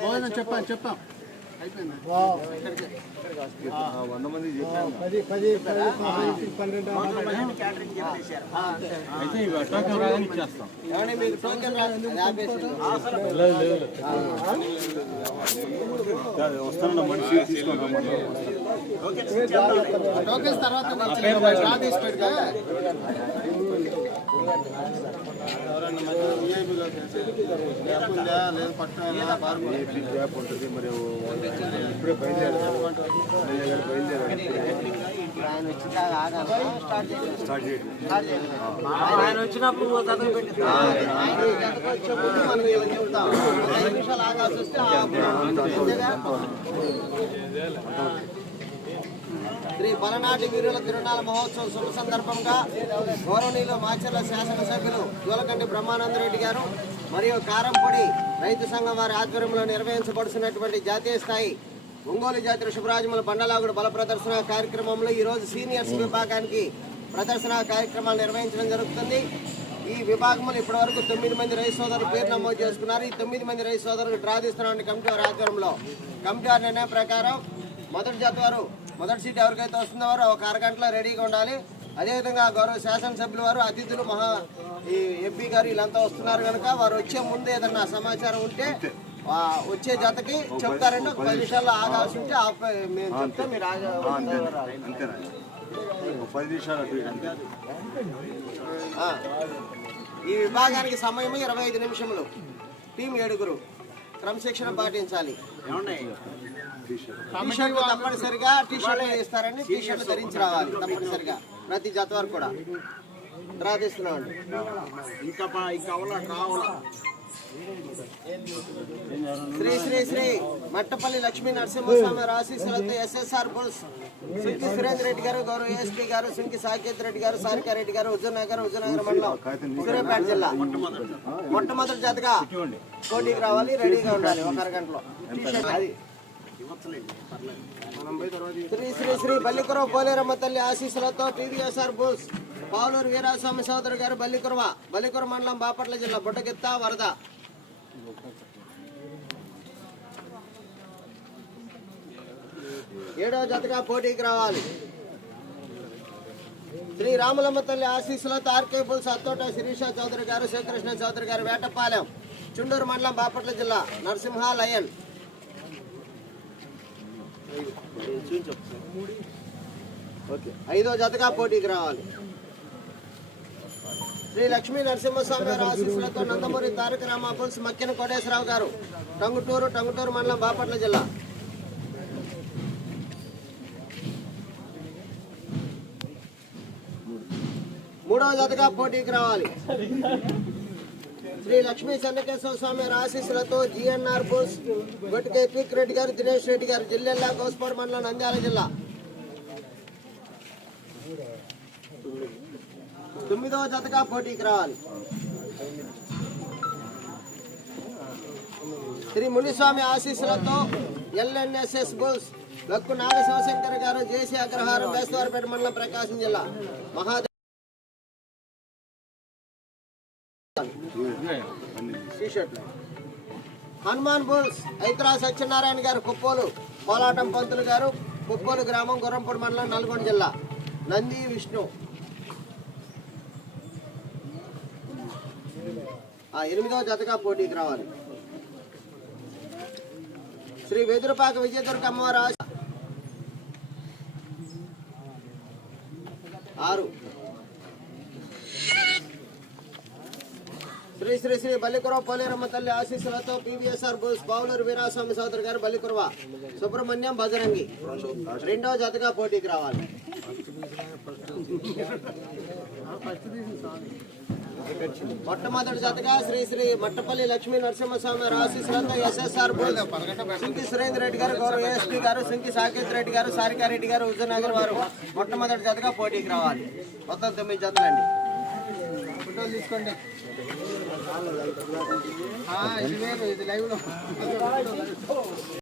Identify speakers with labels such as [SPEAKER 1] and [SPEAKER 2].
[SPEAKER 1] భోజనం చెప్పాను చెప్పాం
[SPEAKER 2] వంద మంది
[SPEAKER 1] పది పది పది పన్నెండు
[SPEAKER 3] అయితే ఇవి టోకెన్ రాగానే ఇచ్చేస్తాం
[SPEAKER 2] వస్తాను మనిషి తీసుకొని రమ్మన్నా
[SPEAKER 1] టోకెన్స్ తర్వాత
[SPEAKER 2] గ్యాప్ ఉంటుంది మరి ఇప్పుడే
[SPEAKER 3] ఆయన వచ్చినప్పుడు కథలు పెట్టి
[SPEAKER 4] శ్రీ బలనాటి వీరుల తిరునాల మహోత్సవం శుభ సందర్భంగా గౌరవనీయులు మాచర్ల శాసనసభ్యులు జూలకంటి బ్రహ్మానందరెడ్డి గారు మరియు కారంపొడి రైతు సంఘం వారి ఆధ్వర్యంలో నిర్వహించబడుతున్నటువంటి జాతీయ స్థాయి ఒంగోలు జాతి శుభరాజముల బండలాగుడు బల ప్రదర్శన కార్యక్రమంలో ఈరోజు సీనియర్స్ విభాగానికి ప్రదర్శన కార్యక్రమాలు నిర్వహించడం జరుగుతుంది. ఈ విభాగంలో ఇప్పటి వరకు తొమ్మిది మంది రైతు సోదరులు పేరు నమోదు చేసుకున్నారు. ఈ తొమ్మిది మంది రైతు సోదరులు డ్రా తీస్తున్నటువంటి కమిటీ వారి ఆధ్వర్యంలో. కమిటీ వారి నిర్ణయం ప్రకారం మొదటి జాతి వారు మొదటి సీట్ ఎవరికైతే వస్తుందో వారు ఒక అరగంటలో రెడీగా ఉండాలి. అదేవిధంగా గౌరవ శాసనసభ్యులు వారు అతిథులు మహా ఈ ఎంపీ గారు వీళ్ళంతా వస్తున్నారు కనుక వారు వచ్చే ముందు ఏదన్నా సమాచారం ఉంటే వచ్చే జతకి చెప్తారండి. ఒక పది నిమిషాల్లో ఆగాల్సి ఉంటే మేము చెప్తే మీరు. ఈ విభాగానికి సమయం ఇరవై ఐదు నిమిషములు. టీం ఏడుగురు. క్రమశిక్షణ పాటించాలి. టీషర్ట్ తప్పనిసరిగా టీషర్ట్ ఇస్తారని టీషర్ట్ ధరించి రావాలి తప్పనిసరిగా. ప్రతి జత వరకు కూడా. డ్రా
[SPEAKER 1] ఇంకా ఇంకా రావాలా
[SPEAKER 4] శ్రీ శ్రీ శ్రీ మట్టపల్లి లక్ష్మీ నరసింహస్వామి ఆశీస్సులతో ఎస్ఎస్ఆర్ బుల్స్. సుంకి సురేంద్ర రెడ్డి గారు గౌరవ ఎస్పీ గారు సుంకి సాకేత్ రెడ్డి గారు సారికా రెడ్డి గారు హుజూర్నగర్ హుజూర్నగర్ మండలం సూర్యాపేట జిల్లా. మొట్టమొదటి జతగా పోటీకి రావాలి రెడీగా ఉండాలి ఒక అరగంటలో. అది శ్రీ శ్రీ శ్రీ బల్లికురవ పోలేరమ్మ తల్లి ఆశీస్సులతో టీవీఎస్ఆర్ బోస్ పావులూరు వీరాస్వామి సోదరు గారు బల్లికురవ బల్లికుర మండలం బాపట్ల జిల్లా బుట్టగిత్త వరద. ఏడో జతగా పోటీకి రావాలి. శ్రీ రాములమ్మ తల్లి ఆశీస్సులతో ఆర్కే బుల్స్ అత్తోట శిరీష చౌదరి గారు శ్రీకృష్ణ చౌదరి గారు వేటపాలెం చుండూరు మండలం బాపట్ల జిల్లా నరసింహ లయన్. ఓకే. ఐదో జతగా పోటీకి రావాలి. శ్రీ లక్ష్మీ నరసింహస్వామి గారి ఆశీస్సులతో నందమూరి తారక రామాపుల్స్ మక్కిన కోటేశ్వరరావు గారు టంగుటూరు టంగుటూరు మండలం బాపట్ల జిల్లా. మూడవ జతగా పోటీకి రావాలి. శ్రీ లక్ష్మీ చెన్నకేశ్వర స్వామి గారి ఆశీస్సులతో జిఎన్ఆర్ బోస్ గొట్టికే పీక్ రెడ్డి గారు దినేష్ రెడ్డి గారు జిల్లెల్లా గోస్పాడు మండలం నంద్యాల జిల్లా తొమ్మిదవ జతగా పోటీకి రావాలి శ్రీ మునిస్వామి ఆశీస్సులతో ఎల్ఎన్ఎస్ఎస్ బుల్స్ లక్కు నాగ శివశంకర్ గారు జేసీ అగ్రహారం వేస్తవారిపేట మండలం ప్రకాశం జిల్లా మహాదేవ్ హనుమాన్ బుల్స్ ఐతరా సత్యనారాయణ గారు కుప్పోలు కోలాటం పంతులు గారు కుప్పోలు గ్రామం గుర్రంపూడి మండలం నల్గొండ జిల్లా. నంది విష్ణు. ఆ ఎనిమిదవ జతగా పోటీకి రావాలి. శ్రీ వెదురుపాక విజయదుర్గ అమ్మవారు ఆరు. శ్రీ శ్రీ శ్రీ బల్లికురవ పోలేరమ్మ తల్లి ఆశీస్సులతో పివిఎస్ఆర్ బోస్ బావులూరు వీరాస్వామి సోదరు గారు బల్లికురవ సుబ్రహ్మణ్యం బజరంగి రెండో జతగా పోటీకి రావాలి. మొట్టమొదటి జతగా శ్రీ శ్రీ మట్టపల్లి లక్ష్మీ నరసింహస్వామి గారి ఆశీస్సులతో ఎస్ఎస్ఆర్ బోస్ సుంకి సురేంద్ర రెడ్డి గారు గౌరవ ఏఎస్పీ గారు సుంకి సాకేత్ రెడ్డి గారు సారికారెడ్డి గారు విజయనగర్ వారు మొట్టమొదటి జతగా పోటీకి రావాలి. మొత్తం తొమ్మిది జతలండి. ఫోటోలు తీసుకోండి
[SPEAKER 1] ¡Ah, sí, sí, sí, sí, sí,